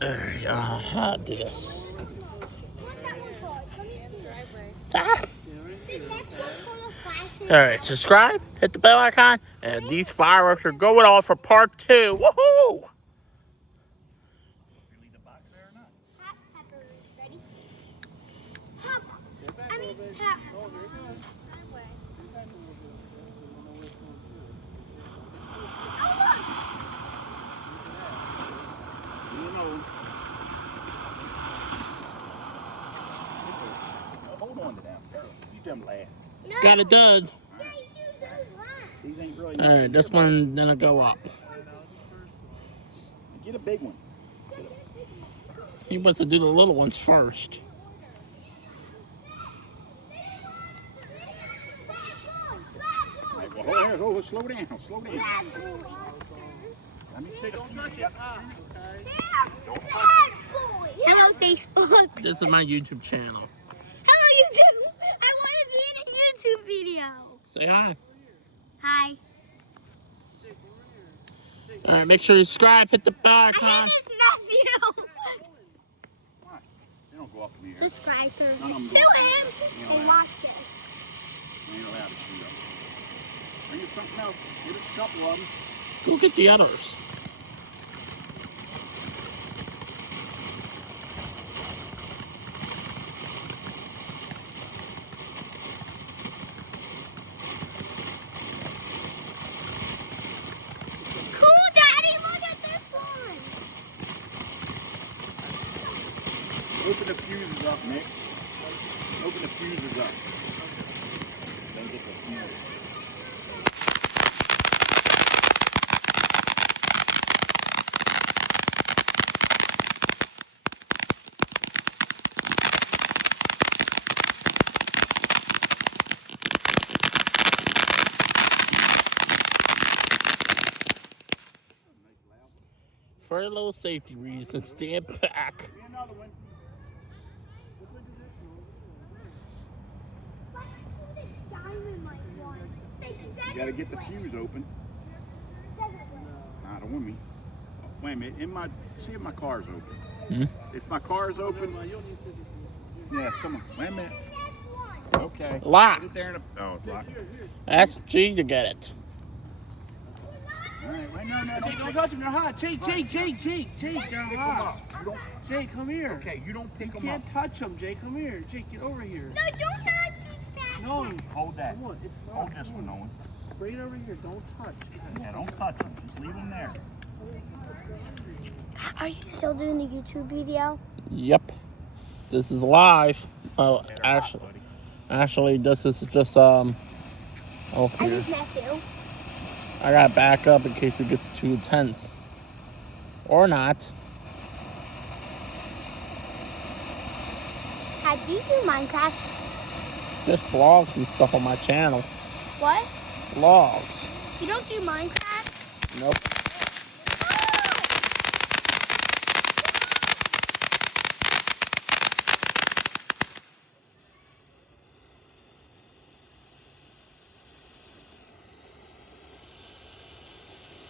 Do this. Ah. Alright, subscribe, hit the bell icon, and these fireworks are going off for part 2. Woohoo! Hold on to them. You do them last. No. Got it done. These ain't really. Alright, this one then I'll go up. Get a big one. He wants to do the little ones first. Oh, slow down, slow down. Let me see the fuse. Hello, Facebook. This is my YouTube channel. Hello, YouTube. I want to be in a YouTube video. Say hi. Hi. Alright, make sure you subscribe, hit the bell icon. I have this nephew. Why? They don't go up in the air. Subscribe to him go and watch this. They ain't allowed to shoot up. Bring us something else. Get us a couple of them. Go get the others. Cool, Daddy. Look at this one. Open the fuses up, Nick. Open the fuses up. Then get the fuse. For a little safety reason, stand back. Another one. You gotta get the fuse open. I don't want me. Oh, wait a minute. See if my car's open. If my car's open. Yeah, someone. Wait a minute. Okay. Locked. Put it there in a, oh, it's locked. Ask G to get it. All right, wait, no, Jake, don't touch them. They're hot. Jake, Jake, they're hot. Jake, come here. Okay, you don't pick You them up. can't touch them, Jake. Come here. Jake, get over here. No, don't touch me, fat. No. Hold that. Come on, it's Hold hot. this one, Owen. Bring it over here. Don't touch. Yeah, don't touch them. Just leave them there. Are you still doing the YouTube video? Yep. This is live. Oh, actually, this is just oh I here. just nephew. I gotta back up in case it gets too intense, or not. How do you do Minecraft? Just vlogs and stuff on my channel. What? Vlogs. You don't do Minecraft? Nope.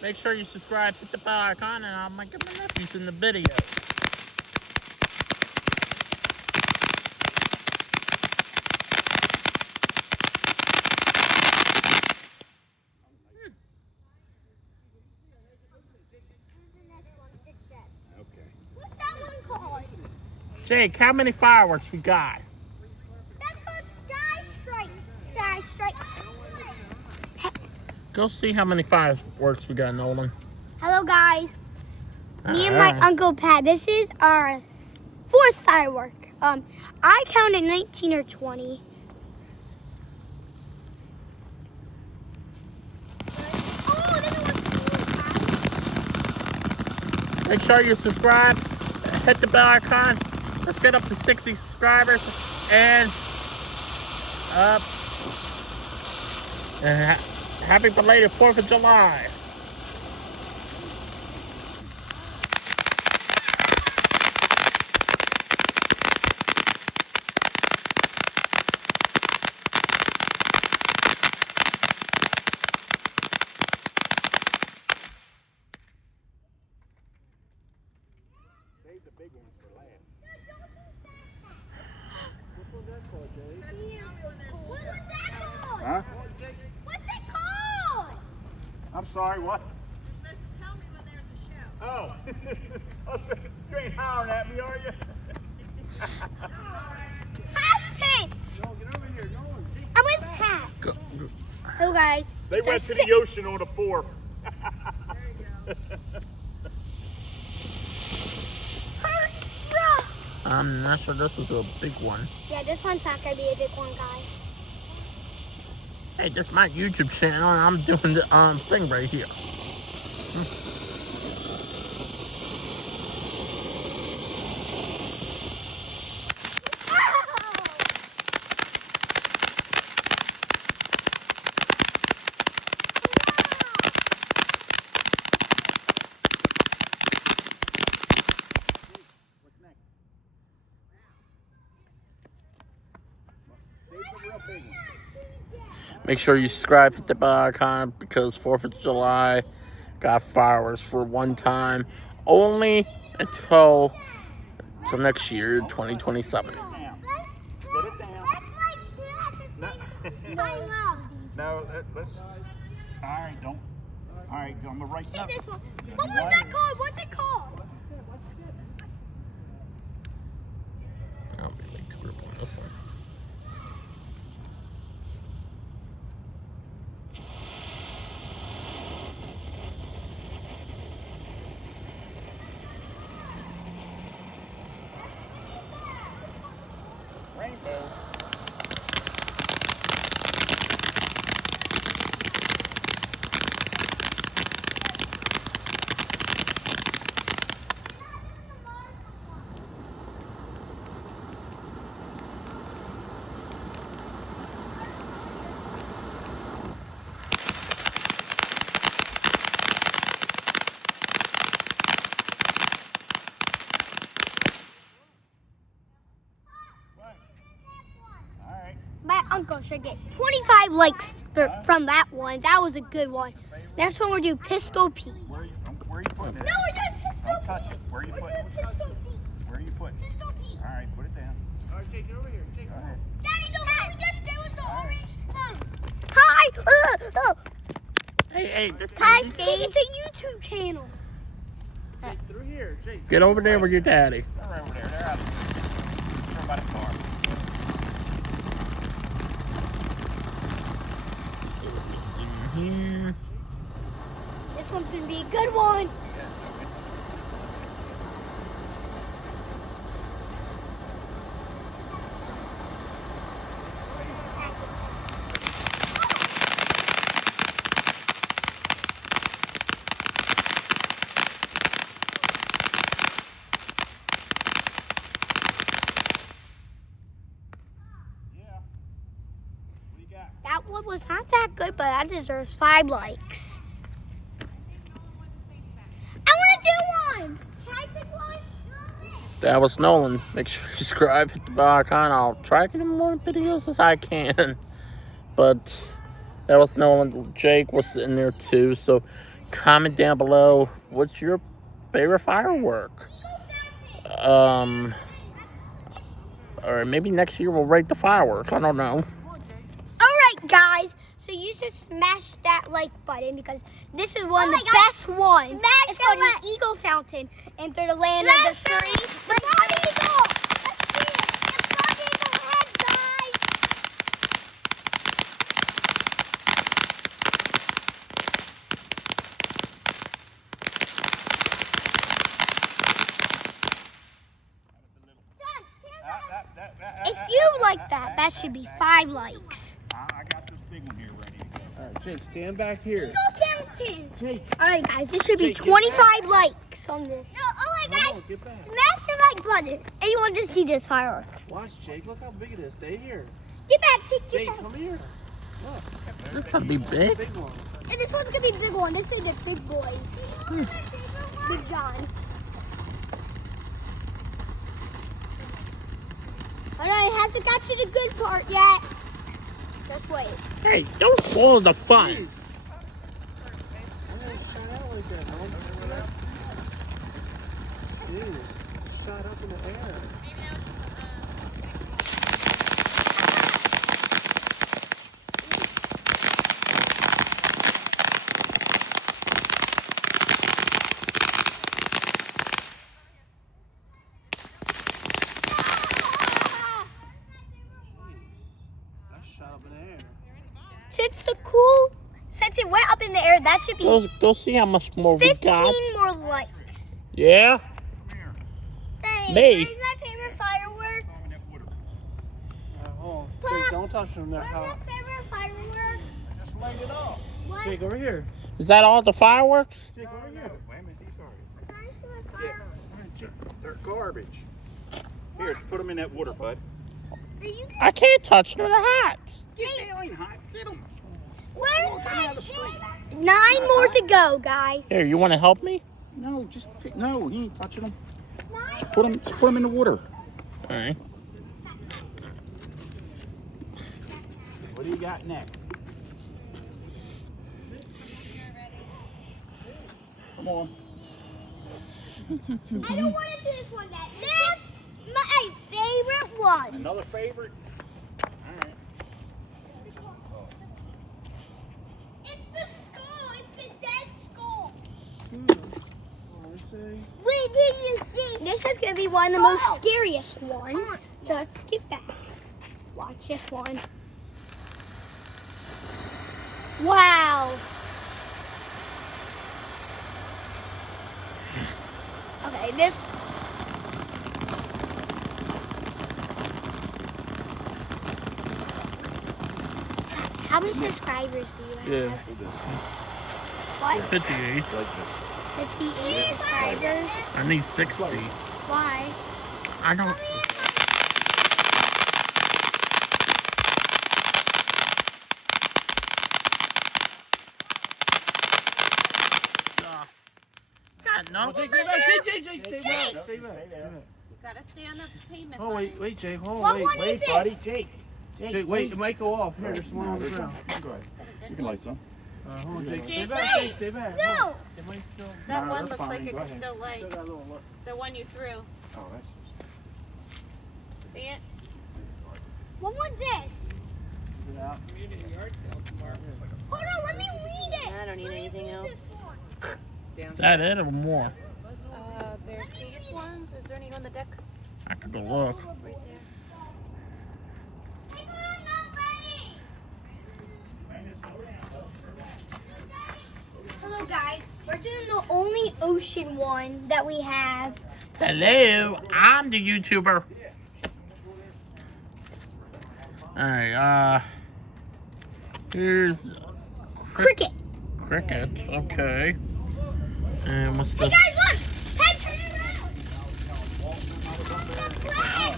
Make sure you subscribe, hit the bell icon, and I'll make my nephews in the video. Okay. What's that one called? Jake, how many fireworks we got? That's called Sky Strike. Sky Strike. Go see how many fireworks we got, Nolan. Hello, guys. Me and my Uncle Pat. This is our 4th firework. I counted 19 or 20. Make sure you subscribe, hit the bell icon. Let's get up to 60 subscribers and happy belated 4th of July. Save big ones for last. What was that called? Huh? What's it called? I'm sorry, what? You're supposed to tell me when there's a show. Oh. I said, you ain't hollering at me, are you? Half pence. Go, get over here. Go on. Jake. I'm with Pat. Go. Hello guys. They It's our went to the sixth- ocean on a 4. Hurrah! I'm not sure this is a big one. Yeah, this one's not gonna be a big one, guys. Hey, this is my YouTube channel, and I'm doing the thing right here. What's next? Save the real big one. Make sure you subscribe, hit the bell icon, because 4th of July got fireworks for one time, only until next year, 2027. Down. Sit it down. No, let's. All right, don't. All right, on the right See side. this one. What was that called? What's it called? I'll be late to group on this one. Rainbow. All right. My uncle should get 25 likes from that one. That was a good one. Next one we'll do Pistol Pete. Where are you putting it? No, we're doing Pistol Don't touch it. Where are you We're putting doing it? Pistol Pete. Where are you putting it? Pistol Pete. All right, put it down. All right, Jake, get over here. Jake, Go come ahead. on. Daddy, the one we just did was the orange spoon. Hi. Oh. Hey, this Hi, Steve. It's a YouTube channel. Jake, through here. Jake. get over there with your daddy. They're right over there. They're out. They're by the car. Here. This one's gonna be a good one. Yeah. What do you got? That one was not that good, but that deserves 5 likes. I want to do one. Can I pick one? That was Nolan. Make sure you subscribe, hit the bell icon. I'll try to get more videos as I can. But that was Nolan. Jake was in there too. So comment down below, what's your favorite firework? Or maybe next year we'll rate the fireworks. I don't know. Alright guys, so you should smash that like button because this is one of the best ones. It's called an eagle fountain and through the land of the free. The bald eagle! Let's see it! The bald eagle head, guys! If you like that, that should be 5 likes. I got this big one here ready to go. All right, Jake, stand back here. Eagle fountain! Jake, Alright guys, this should be Jake, get 25 likes on this. come on, get back. Smash the like button. And you want to see this firework. Watch, Jake. Look how big it is. Stay here. Get back, Jake, get Jake, back. come here. Look. This gotta be big. Big one. And this one's gonna be the big one. This is the big boy. Big John. Alright, it hasn't got you the good part yet. Just wait. Hey, don't spoil the fun. Jeez. Why did I start out like that? Jeez. shot up in the air. That shot up in the air. Since it went up in the air, that should be Go see how much more we 15 got. more likes. Yeah? Dang, Me. where's my favorite firework? Oh, Pop, Jake, don't touch them. They're where's hot. my favorite firework? Just light it off. What? Jake, over here. Is that all the fireworks? Jake, over here. Wait a minute, these are. Where's my Yeah, firework? they're garbage. Here, put them in that water, bud. Are you I can't touch them. They're hot. They ain't hot. Get them. Where's Get 'em out of the street. 9 more to go, guys. Here, you want to help me? No, just pick. No, he ain't touching them. Put them in the water. All right. What do you got next? Come on. I don't want to do this one. That's my favorite one. Another favorite? All right. It's the skull. It's the dead skull. Let's see. Wait, did you see? This is going to be one of the most scariest ones. So let's get back. Watch this one. Wow. Okay, this. How many subscribers do you have? Yeah. What? 58. 58 subscribers. I need 60. Why? I don't. God, no. Jake, stay back. Jake, stay back. Stay back. You gotta stay on the pavement. Oh, wait, Jake. Hold What on, one wait. is it? Buddy, Jake. Jake, wait. It might go off. Here, there's one on the ground. Go ahead. You can light some. Hold on, Jake. Stay Jake, back. wait. Jake, stay back. No. It might still. That No, one that's looks fine. like it Go can ahead. still light. Still got a little look. The one you threw. Oh, that's. See it? What one's this? Get out. Hold on, let me read it. I don't need Let me anything read else. this one. Is that it or more? There's these ones. Is there any on the deck? I could go look. Right there. Hang on, I'm not ready. Hello guys, we're doing the only ocean one that we have. Hello, I'm the YouTuber. Alright, here's Cricket. cricket. Okay. And what's Hey this? guys, look! Hey, turn it around! The flag!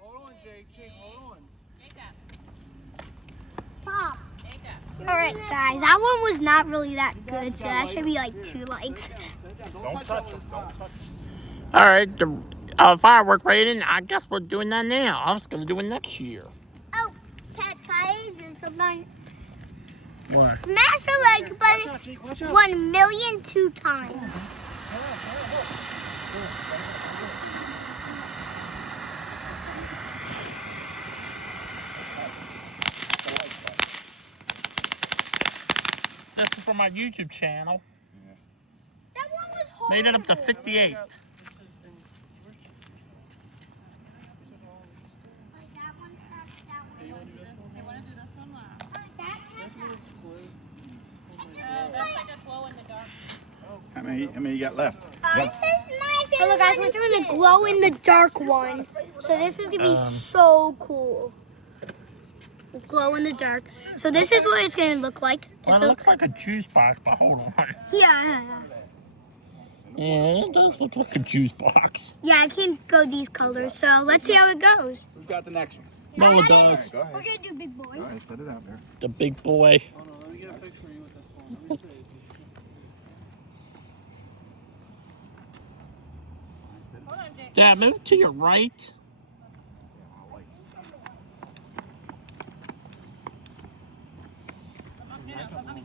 Hold on, Jake. Jake, hold on. Take that. Pop. Take that. Alright guys, that one was not really that good, so that should be like 2 likes. Don't touch them. Don't touch them. Alright, the firework rating. I guess we're doing that now. I was gonna do it next year. Oh, Cat Kai did something. What? Smash the like Watch button out, Jake. Watch out. 1,000,002 times. This is for my YouTube channel. That one was hard. Made it up to 58. You want to do this one last? That That's like a glow in the dark. How many you got left? This is my favorite. Hello guys, we're doing a glow in the dark one. So this is gonna be so cool. Glow in the dark. So this is what it's gonna look like. Well, It's it a, looks like a juice box, but hold on. yeah. Yeah, it does look like a juice box. Yeah, I can't go these colors, so let's see how it goes. Who's got the next one? No, it All does. right, go We're ahead. gonna do big boy. All right, set it out there. The big boy. Oh no, let me get a picture of you with this one. Let me see. Hold on, Jake. Dad, move to your right. No, mommy.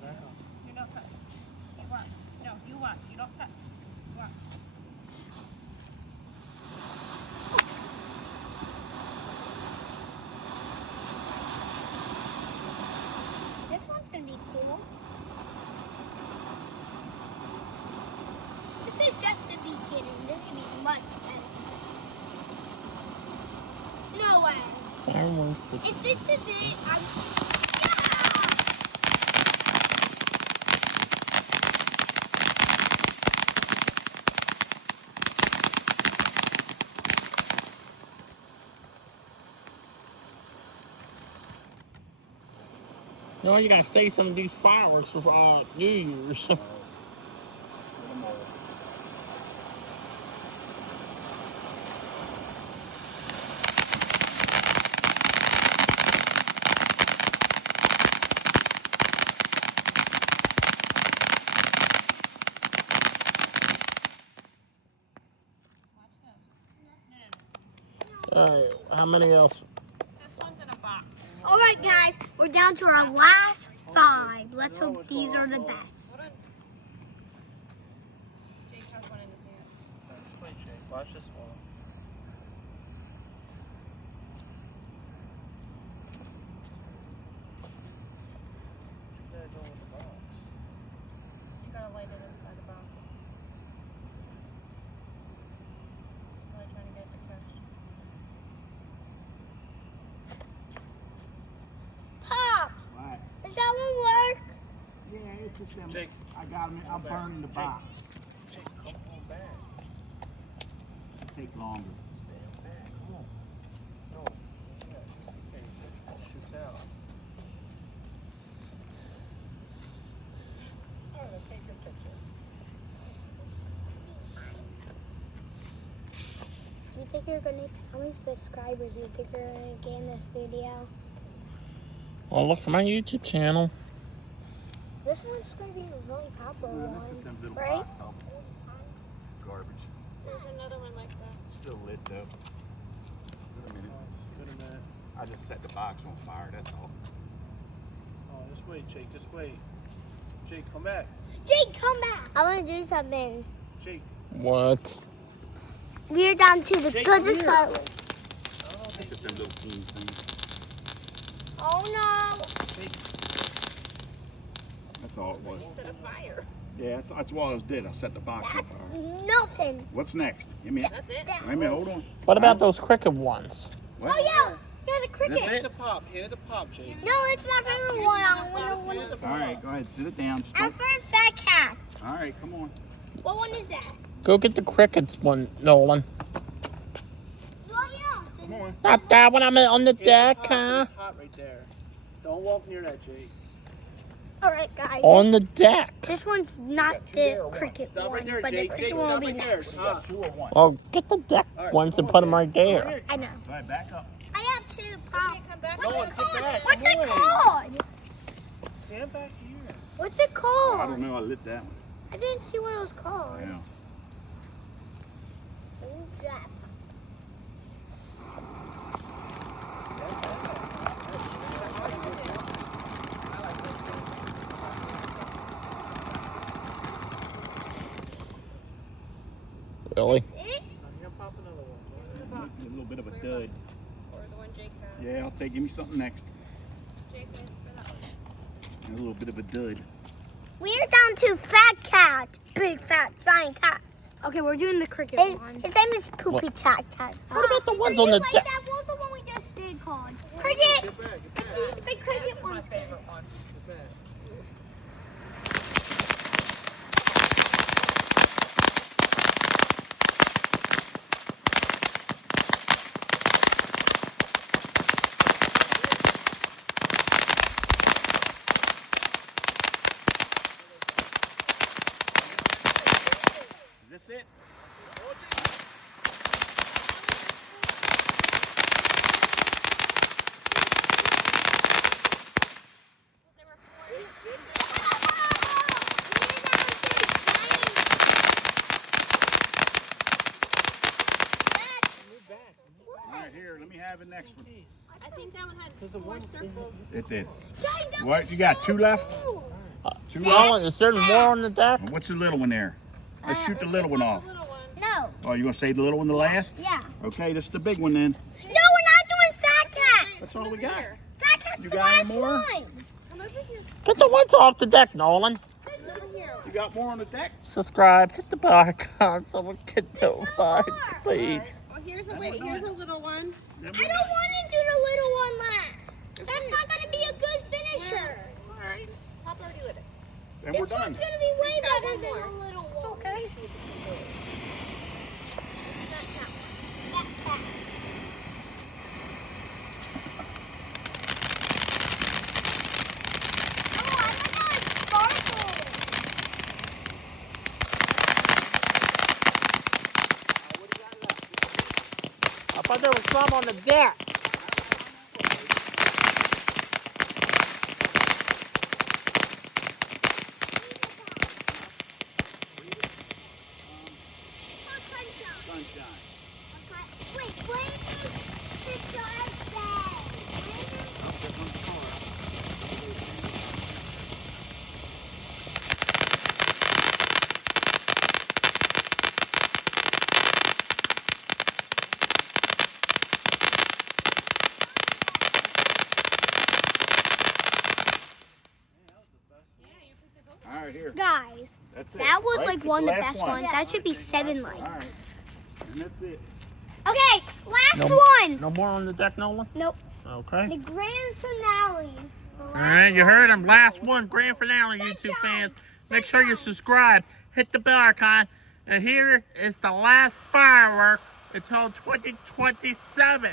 You don't touch. You watch. No, you watch. You don't touch. Watch. This one's gonna be cool. This is just the beginning. This is gonna be much better. No way. Fireworks. If this is it, I'm. No, you gotta save some of these fireworks for New Year's. Alright, how many else? This one's in a box. All right, guys, we're down to our last 5. Let's hope these are the best. Hold on. Jake has one in his hand. Just wait, Jake. Watch this one. You gotta go with the box. You gotta light it inside the box. He's probably trying to get it to catch. Pop, What? does that one work? Yeah, it's just them. Jake. I got them. I'm burning the box. Jake, come on back. Take longer. Stand back. Come on. No. Yeah, okay. Shoot out. Alright, I'll take your picture. Do you think you're gonna? How many subscribers do you think you're gonna get in this video? Well, look for my YouTube channel. This one's gonna be a really popular Look one, at them little right? box up. Garbage. There's another one like that. Still lit though. Wait a minute. Wait a minute. I just set the box on fire. That's all. Oh, just wait, Jake. Just wait. Jake, come back. Jake, come back. I want to do something. Jake. What? We're down to the Jake, goodest come here. part. It's just them little teeny things. Oh no! That's all it was. You set a fire. Yeah, that's what I was did. I set the box on That's fire. nothing. What's next? Give me. That's it. Wait a minute. Hold on. What about those cricket ones? What? Oh yeah, yeah, the cricket. This Hand it? it to Pop. Hand it to Pop, Jake. No, it's my favorite one. I want Hand to it to Pop. All right, go ahead. Sit it down. Just I'm don't. for a fat cat. All right, come on. What one is that? Go get the crickets one, Nolan. Come on. Not that one. I'm on the Hand it to deck, Pop. huh? There's Pop right there. Don't walk near that, Jake. All right, guys. On the deck. This one's not got two the there or one? cricket Stop one, right there, but the Jake. cricket Jake, one will stop be right there. next. You got 2 or 1? Oh, get the deck All right, ones come and on, put them Jake. right Come there. here. I know. Go ahead, back up. I have 2, Pop. Come back. No, get back. What's it Come on. called? Stand back here. What's it I called? don't know. I lit that one. I didn't see what it was called. Yeah. Really? That's it? I'm gonna pop another one. A little bit of a dud. Or the one Jake has. Yeah, I'll take. Give me something next. Jake wins for that one. A little bit of a dud. We're down to fat cat. Big fat giant cat. Okay, we're doing the cricket one. His name is Poopy Cat Cat. What about the ones on the deck? That was the one we just did called. Cricket! Get back. Get Let's back. see the big cricket one. favorite one. Get back. Is That's it. All right, here. Let me have the next one. I think that one had 4 circles. It did. What? You got 2 left? 2 left? Nolan, is there more on the deck? What's the little one there? Let's shoot the little one off. Little one. No. Oh, you gonna save the little one the last? Yeah. Okay, this is the big one then. No, we're not doing Fat Cat. That's all we got. Fat Cat's You the got any last more? one. Come over here. Get the ones off the deck, Nolan. Come over here. You got more on the deck? Subscribe, hit the bell icon so we can notified, please. Well, here's a little one. I don't want to do the little one last. That's not going to be a good finisher. Alright. Papa already lit it. Then we're This done. one's going to be way got better one than more. the little one. It's okay. I thought there was some on the deck. Sunshine. Wait, when is the dark All right, here. Guys, That's it. that was right? like This one of the last best ones. That should be 7 All right. likes. And that's it. Okay, last No. one. No more on the deck, Nolan? Nope. Okay. The grand finale. All right, you heard him. Last one, grand finale, YouTube fans. Make sure you subscribe, hit the bell icon, and here is the last firework until 2027.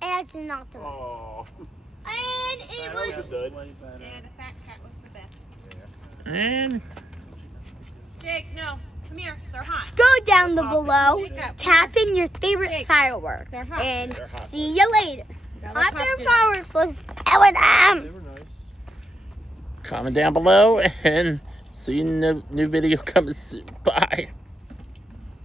And it's not the Oh. And it That was. was good. And a Fat Cat was the best. And Jake, no. Come here. They're hot. Go down the below, Jake up. tap in your favorite Jake, firework, they're hot. and They're hot. see you later. Now My let Pop favorite do that. firework was L&M. comment down below, and see you in the new video coming soon. Bye.